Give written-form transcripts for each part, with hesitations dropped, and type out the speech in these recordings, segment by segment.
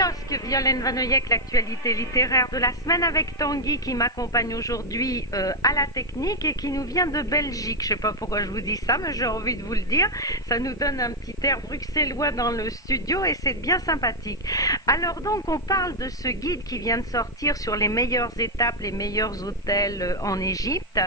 kiosque, Violaine Vanoyek, l'actualité littéraire de la semaine avec Tanguy qui m'accompagne aujourd'hui à la technique et qui nous vient de Belgique. Je ne sais pas pourquoi je vous dis ça, mais j'ai envie de vous le dire. Ça nous donne un petit air bruxellois dans le studio et c'est bien sympathique. Alors donc on parle de ce guide qui vient de sortir sur les meilleures étapes, les meilleurs hôtels en Égypte.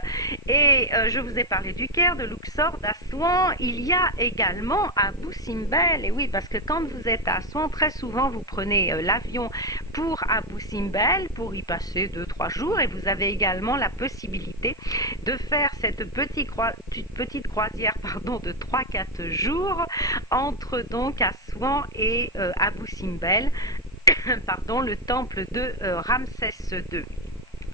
Et je vous ai parlé du Caire, de Luxor, d'Assouan. Il y a également Abou Simbel. Et oui, parce que quand vous êtes à Assouan, très souvent vous prenez l'avion pour Abou Simbel pour y passer 2-3 jours et vous avez également la possibilité de faire cette petite croisière de 3-4 jours entre donc Assouan et Abou Simbel, le temple de Ramsès II.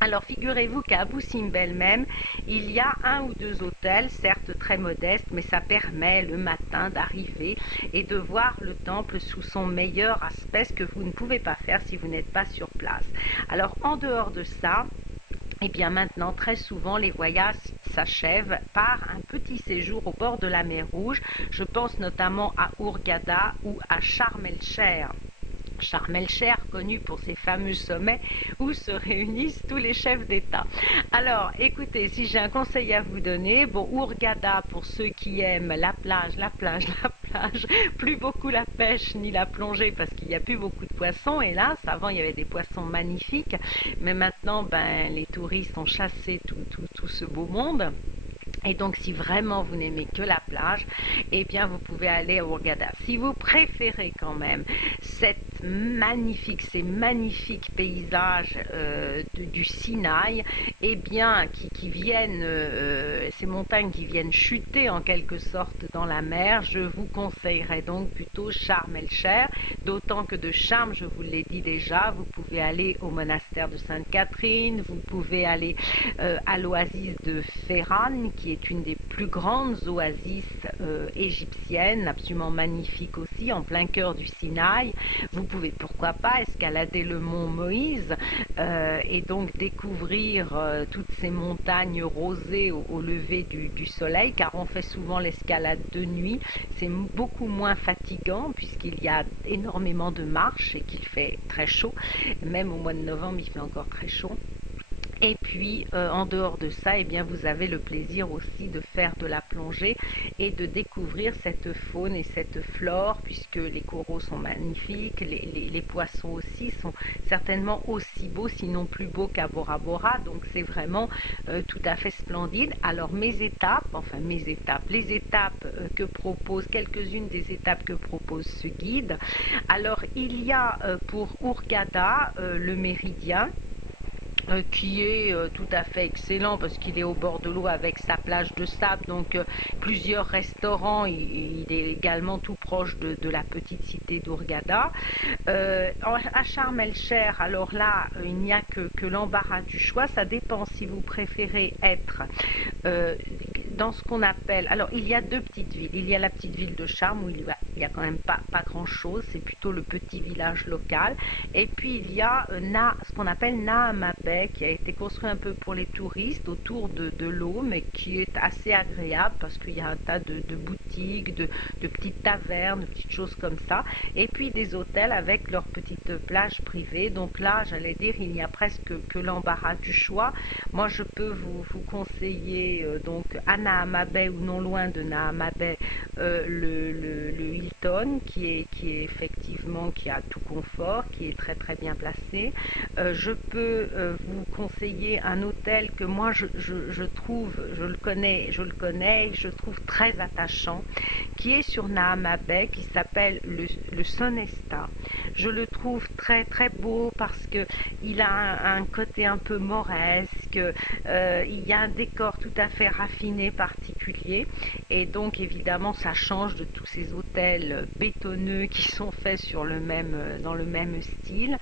Alors figurez-vous qu'à Abou Simbel même, il y a 1 ou 2 hôtels, certes très modestes, mais ça permet le matin d'arriver et de voir le temple sous son meilleur aspect, ce que vous ne pouvez pas faire si vous n'êtes pas sur place. Alors en dehors de ça, et bien maintenant, très souvent, les voyages s'achèvent par un petit séjour au bord de la mer Rouge. Je pense notamment à Hurghada ou à Sharm el-Sheikh. Sharm el-Sheikh, connu pour ses fameux sommets où se réunissent tous les chefs d'État. Alors, écoutez, si j'ai un conseil à vous donner, Hurghada pour ceux qui aiment la plage, plus beaucoup la pêche ni la plongée parce qu'il n'y a plus beaucoup de poissons. Hélas, avant il y avait des poissons magnifiques, mais maintenant, les touristes ont chassé tout ce beau monde. Et donc, si vraiment vous n'aimez que la plage, eh bien, vous pouvez aller à Hurghada. Si vous préférez quand même ces magnifiques paysages du Sinaï, eh bien, qui viennent, ces montagnes qui viennent chuter en quelque sorte dans la mer, je vous conseillerais donc plutôt Sharm el-Sheikh, d'autant que de Sharm, je vous l'ai dit déjà, vous pouvez aller au monastère de Sainte-Catherine, vous pouvez aller à l'oasis de Ferran, qui est une des plus grandes oasis égyptiennes, absolument magnifique aussi, en plein cœur du Sinaï. Vous pouvez, pourquoi pas, escalader le mont Moïse et donc découvrir toutes ces montagnes rosées au lever du soleil, car on fait souvent l'escalade de nuit. C'est beaucoup moins fatigant puisqu'il y a énormément de marches et qu'il fait très chaud. Même au mois de novembre, il fait encore très chaud. Et puis, en dehors de ça, eh bien, vous avez le plaisir aussi de faire de la plongée et de découvrir cette faune et cette flore, puisque les coraux sont magnifiques, les poissons aussi sont certainement aussi beaux, sinon plus beaux qu'à Bora Bora. Donc, c'est vraiment tout à fait splendide. Alors, les étapes que propose, quelques-unes des étapes que propose ce guide. Alors, il y a pour Hurghada le méridien, qui est tout à fait excellent parce qu'il est au bord de l'eau avec sa plage de sable, donc plusieurs restaurants. Il est également tout proche de la petite cité d'Hurghada. À Sharm el-Sheikh, alors là, il n'y a que l'embarras du choix. Ça dépend si vous préférez être dans ce qu'on appelle... Alors, il y a 2 petites villes. Il y a la petite ville de Sharm où il y a quand même pas grand-chose. C'est plutôt le petit village local. Et puis, il y a ce qu'on appelle Naama Bay, qui a été construit un peu pour les touristes autour de l'eau, mais qui est assez agréable parce qu'il y a un tas de boutiques, de petites tavernes, de petites choses comme ça. Et puis, des hôtels avec leurs petites plages privées. Donc là, j'allais dire, il n'y a presque que l'embarras du choix. Moi, je peux vous conseiller donc à Naama Bay ou non loin de Naama Bay le Hilton qui est effectivement, qui a tout confort, qui est très bien placé. Je peux vous conseiller un hôtel que moi je trouve, je le connais, je trouve très attachant, qui est sur Naama Bay, qui s'appelle le Sonesta. Je le trouve très beau parce que il a un côté un peu mauresque, il y a un décor tout à fait raffiné, particulier, et donc évidemment ça change de tous ces hôtels bétonneux qui sont faits dans le même style.